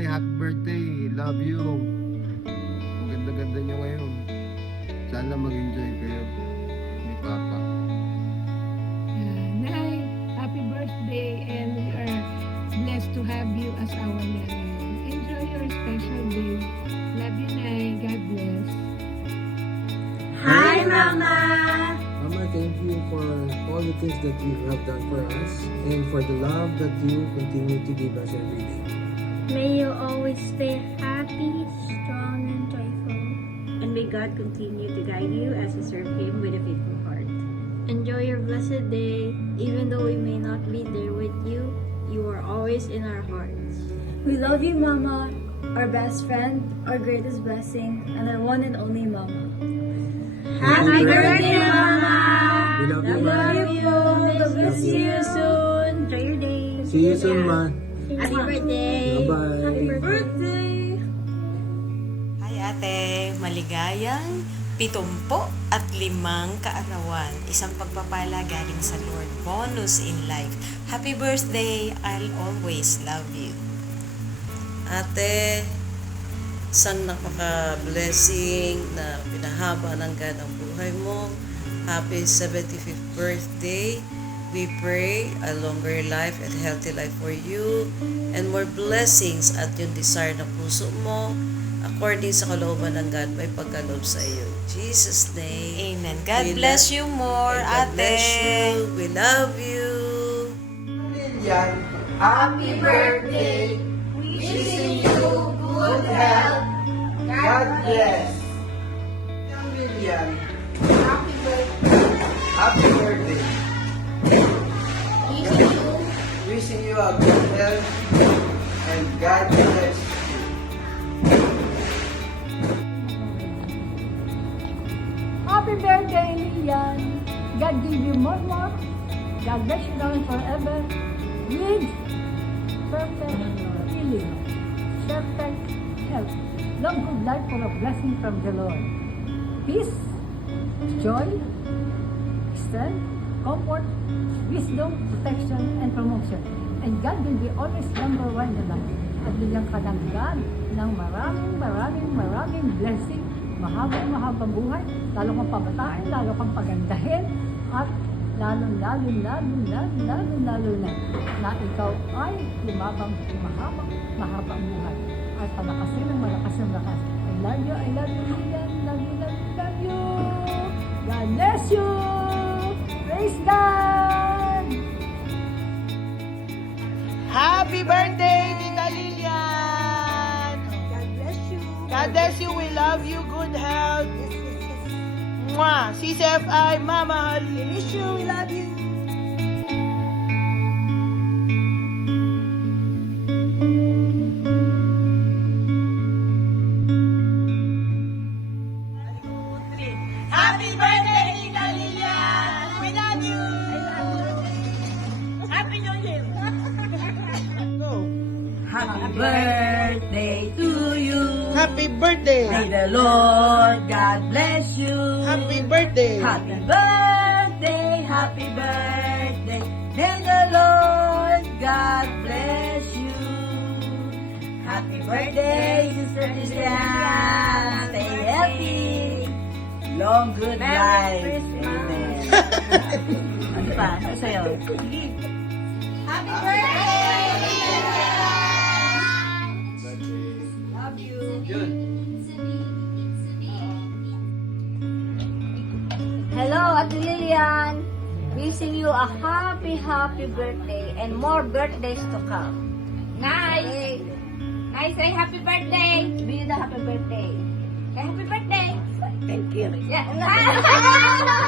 Nay, happy birthday. Love you. Ang ganda-ganda nyo ngayon. Sana mag-enjoy kayo ni Papa. Nay, happy birthday and we are blessed to have you as our nanay. Enjoy your special day. Love you, Nay. God bless. Hi, Mama! Mama, thank you for all the things that you have done for us and for the love that you continue to give us every day. May you always stay happy, strong, and joyful. And may God continue to guide you as you serve Him with a faithful heart. Enjoy your blessed day. Even though we may not be there with you, you are always in our hearts. We love you, Mama, our best friend, our greatest blessing, and our one and only Mama. Happy birthday, Mama! We love you, Love Ma. you! God bless you soon! Enjoy your day! See you soon, Ma. Happy birthday! Bye-bye. Happy birthday! Hi ate, maligayang 75 kaarawan. Isang pagpapala galing sa Lord. Bonus in life. Happy birthday! I'll always love you. Ate, isang napaka-blessing na pinahaba ng God ang buhay mo. Happy 75th birthday. We pray a longer life and healthy life for you and more blessings at yung desire ng puso mo according sa kalooban ng God may pagkaloob sa iyo. In Jesus' name. Amen. God bless you more, God ate. bless you. We love you. Happy birthday! Wishing you good health. God bless. Lilian, happy birthday. Happy birthday. Wishing you a good health and God bless you. Happy birthday, Lilian. God give you more. God bless you now and forever. With perfect healing, perfect health, long good life for a blessing from the Lord. Peace, joy, strength, comfort, wisdom, protection, and promotion. And God will be always number one in life. At bilang kadagdag ng maraming blessing, mahabang buhay, lalo kang pabatain, lalo kang pagandahin, at lalo na ikaw ay lumabang mahabang buhay. At palakasin ng malakas. I love you, Lilian. Love you. God bless you. Praise God. Happy birthday, Tita Lilian! God bless you. God bless you. We love you. Good health. Mwah! CCFI, Mama, we miss you. We love you. Happy birthday, Tita Lilian! We love you. Happy New Year. Go. Happy birthday to you. Happy birthday. May the Lord God bless you. Happy birthday. Happy birthday, happy birthday. May the Lord God bless you. Happy birthday, Sister Christian. Stay healthy. Long good life. Amen. Ano pa? Ano sa'yo? Happy birthday. Hello, Ate Lilian. Wishing you a happy birthday and more birthdays to come. Nice! Nice, say happy birthday! Be the happy birthday. Say happy birthday! Thank you. Yeah.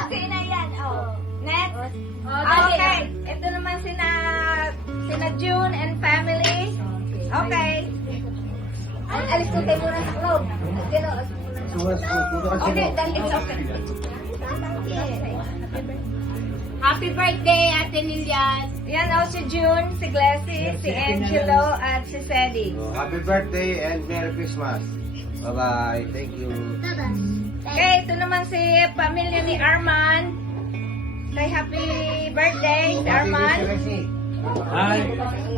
Okay na yan. Oh. Next. Okay. Ito naman sina June and family. Okay. Alis ko kayo muna sa club. Okay, then it's okay. Happy birthday, Ate Lilian. Yan o, si June, si Glessy, si Angelo, at si Sally. Happy birthday and Merry Christmas. Bye-bye. Thank you. Okay, ito naman si pamilya ni Arman. Say happy birthday, si Arman. Hi.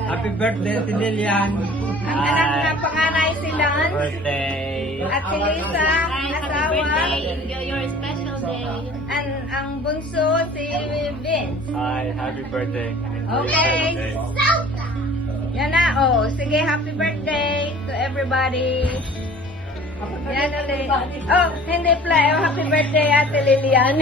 Happy birthday, Ate Lilian. Ang anak na panganay si Lance. Birthday. At si Lisa, asawa. Enjoy your special day. And ang bunso, si Vince. Hi, happy birthday. Okay. Yan na, oh. Sige, happy birthday to everybody. Yan ulit. Oh, hindi pala. Oh, happy birthday, Ate Lilian.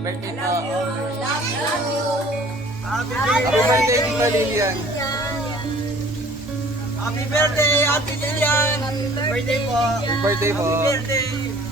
Birthday po. Happy birthday, Tita Lilian. Happy birthday, Ate Lilian. Happy birthday po. Happy birthday po. Happy birthday.